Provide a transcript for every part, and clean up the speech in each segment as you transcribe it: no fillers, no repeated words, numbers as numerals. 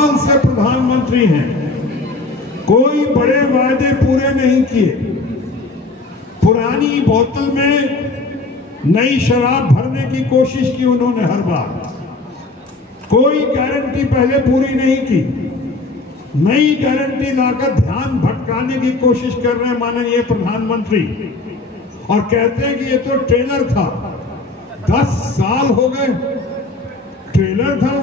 साल से प्रधानमंत्री हैं, कोई बड़े वायदे पूरे नहीं किए। पुरानी बोतल में नई शराब भरने की कोशिश की उन्होंने हर बार, कोई गारंटी पहले पूरी नहीं की। नई गारंटी लाकर ध्यान भटकाने की कोशिश कर रहे हैं माननीय प्रधानमंत्री, और कहते हैं कि ये तो ट्रेलर था। 10 साल हो गए, ट्रेलर था।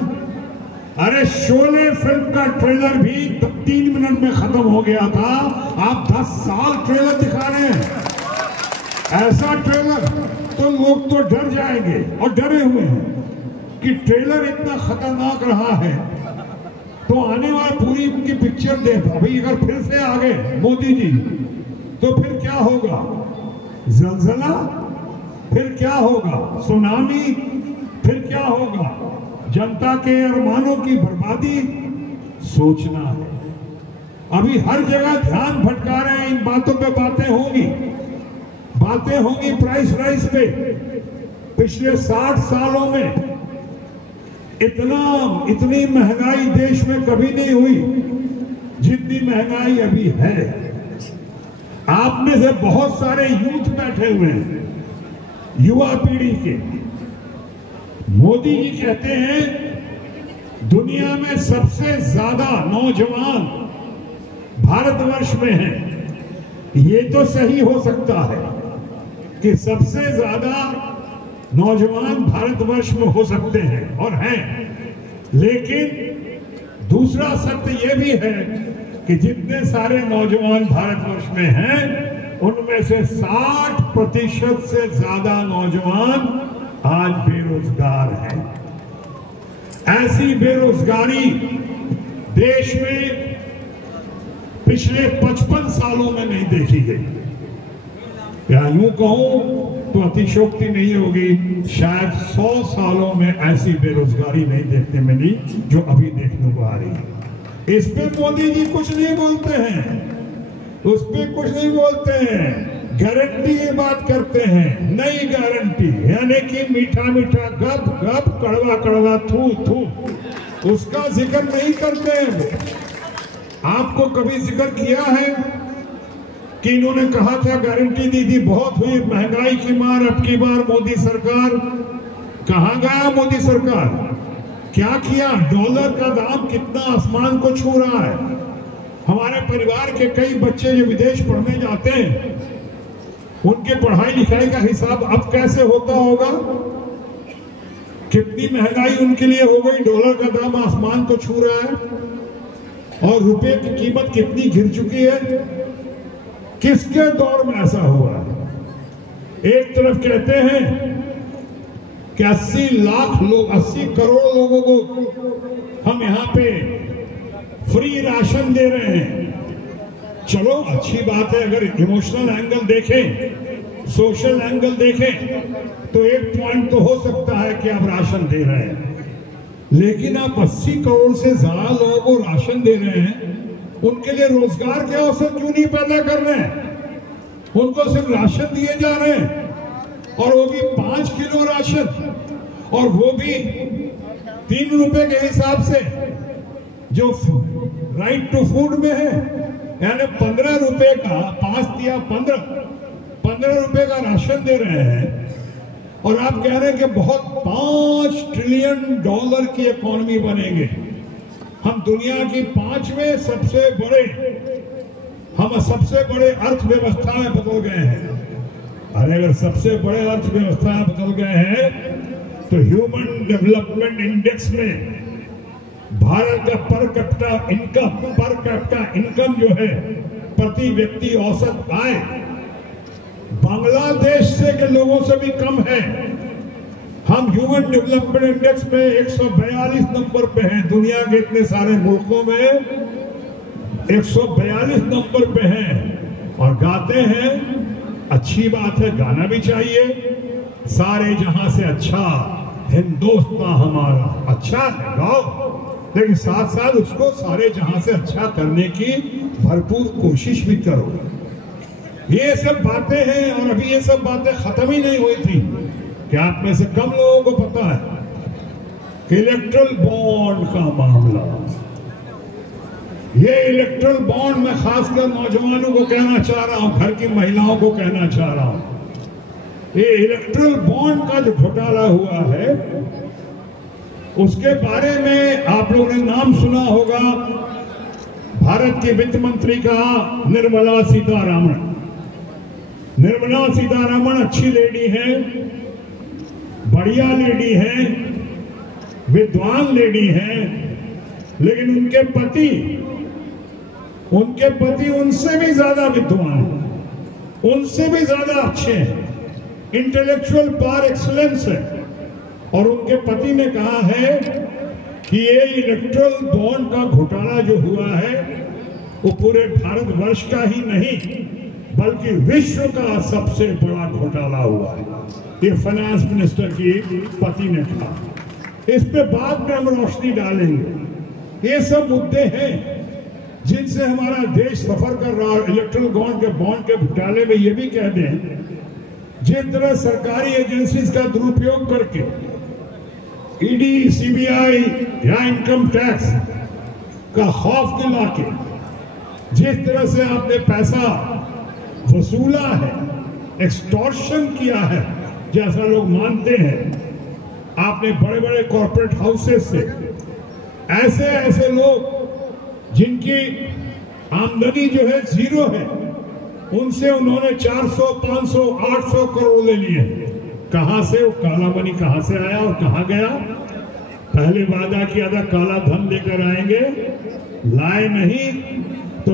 अरे शोले फिल्म का ट्रेलर भी 3 मिनट में खत्म हो गया था, आप 10 साल ट्रेलर दिखा रहे हैं। ऐसा ट्रेलर तो लोग तो डर जाएंगे, और डरे हुए हैं कि ट्रेलर इतना खतरनाक रहा है तो आने वाला पूरी की पिक्चर देख। अभी अगर फिर से आ गए मोदी जी तो फिर क्या होगा? जलजला, फिर क्या होगा? सुनामी, फिर क्या होगा? जनता के अरमानों की बर्बादी सोचना है। अभी हर जगह ध्यान भटका रहे हैं, इन बातों पे बातें होंगी प्राइस राइज पे। पिछले 60 सालों में इतनी महंगाई देश में कभी नहीं हुई जितनी महंगाई अभी है। आप में से बहुत सारे यूथ बैठे हुए हैं, युवा पीढ़ी के। मोदी जी कहते हैं दुनिया में सबसे ज्यादा नौजवान भारतवर्ष में हैं। ये तो सही हो सकता है कि सबसे ज्यादा नौजवान भारतवर्ष में हो सकते हैं और हैं, लेकिन दूसरा सत्य यह भी है कि जितने सारे नौजवान भारतवर्ष में हैं उनमें से 60% से ज्यादा नौजवान आज बेरोजगार हैं। ऐसी बेरोजगारी देश में पिछले 55 सालों में नहीं देखी गई। या यूं कहूं तो अतिशोक्ति नहीं होगी, शायद 100 सालों में ऐसी बेरोजगारी नहीं देखने मिली जो अभी देखने को आ रही है। इस पे मोदी जी कुछ नहीं बोलते हैं, उस पे कुछ नहीं बोलते हैं। गारंटी की बात करते हैं, नई गारंटी, यानी कि मीठा मीठा गप गप, कड़वा कड़वा थू थू, उसका जिक्र नहीं करते हैं। आपको कभी जिक्र किया है कि इन्होंने कहा था गारंटी दी थी, बहुत हुई महंगाई की मार, अब की बार मोदी सरकार? कहां गया मोदी सरकार? क्या किया? डॉलर का दाम कितना आसमान को छू रहा है। हमारे परिवार के कई बच्चे जो विदेश पढ़ने जाते हैं, उनके पढ़ाई लिखाई का हिसाब अब कैसे होता होगा? कितनी महंगाई उनके लिए हो गई, डॉलर का दाम आसमान को छू रहा है और रुपए की कीमत कितनी गिर चुकी है। किसके दौर में ऐसा हुआ है? एक तरफ कहते हैं कि 80 लाख लोग, 80 करोड़ लोगों को हम यहाँ पे फ्री राशन दे रहे हैं। चलो अच्छी बात है, अगर इमोशनल एंगल देखें, सोशल एंगल देखें तो एक पॉइंट तो हो सकता है कि आप राशन दे रहे हैं, लेकिन आप 80 करोड़ से ज्यादा लोगों को राशन दे रहे हैं, उनके लिए रोजगार के अवसर क्यों नहीं पैदा कर रहे हैं? उनको सिर्फ राशन दिए जा रहे हैं, और वो भी 5 किलो राशन, और वो भी 3 रुपए के हिसाब से, जो राइट टू फूड में है, यानी 15 रुपए का, 5 या 15 रुपए का राशन दे रहे हैं। और आप कह रहे हैं कि बहुत $5 ट्रिलियन की इकोनॉमी बनेंगे। हम दुनिया की 5वें सबसे बड़े अर्थव्यवस्था में बदल गए हैं। अरे अगर सबसे बड़े अर्थव्यवस्था में बदल गए हैं तो ह्यूमन डेवलपमेंट इंडेक्स में भारत का पर कैपिटा इनकम जो है, प्रति व्यक्ति औसत आय, बांग्लादेश से के लोगों से भी कम है। हम ह्यूमन डेवलपमेंट इंडेक्स में 142 नंबर पे हैं। दुनिया के इतने सारे मुल्कों में 142 नंबर पे हैं, और गाते हैं। अच्छी बात है, गाना भी चाहिए। सारे जहां से अच्छा हिंदुस्तान हमारा, अच्छा है, गाओ, लेकिन साथ साथ उसको सारे जहां से अच्छा करने की भरपूर कोशिश भी करो। ये सब बातें हैं, और अभी ये सब बातें खत्म ही नहीं हुई थी कि आप में से कम लोगों को पता है कि इलेक्ट्रल बॉन्ड का मामला, ये इलेक्ट्रल बॉन्ड में खासकर नौजवानों को कहना चाह रहा हूं, घर की महिलाओं को कहना चाह रहा हूं, ये इलेक्ट्रल बॉन्ड का जो घोटाला हुआ है उसके बारे में आप लोगों ने नाम सुना होगा भारत के वित्त मंत्री का निर्मला सीतारामन। निर्मला सीतारामन अच्छी लेडी है, बढ़िया लेडी है, विद्वान लेडी है, लेकिन उनके पति उनसे भी ज्यादा विद्वान हैं, उनसे भी ज्यादा अच्छे हैं, इंटेलेक्चुअल पार एक्सीलेंस है। और उनके पति ने कहा है कि ये इलेक्ट्रल बॉन्ड का घोटाला जो हुआ है वो पूरे भारतवर्ष का ही नहीं बल्कि विश्व का सबसे बड़ा घोटाला हुआ है। ये फाइनेंस मिनिस्टर की पति ने कहा। इस पे बाद में हम रोशनी डालेंगे। ये सब मुद्दे हैं जिनसे हमारा देश सफर कर रहा है। इलेक्ट्रल बॉन्ड के घोटाले में ये भी कह दें, जिस तरह सरकारी एजेंसीज का दुरुपयोग करके ईडी, सीबीआई या इनकम टैक्स का खौफ दिला के जिस तरह से आपने पैसा वसूला है, एक्सटॉर्शन किया है जैसा लोग मानते हैं, आपने बड़े बड़े कॉर्पोरेट हाउसेस से ऐसे लोग जिनकी आमदनी जो है जीरो है, उनसे उन्होंने 400, 500, 800 करोड़ ले लिए। कहां से वो काला मनी कहां से आया और कहां गया? पहले वादा किया था काला धन लेकर आएंगे, लाए नहीं तो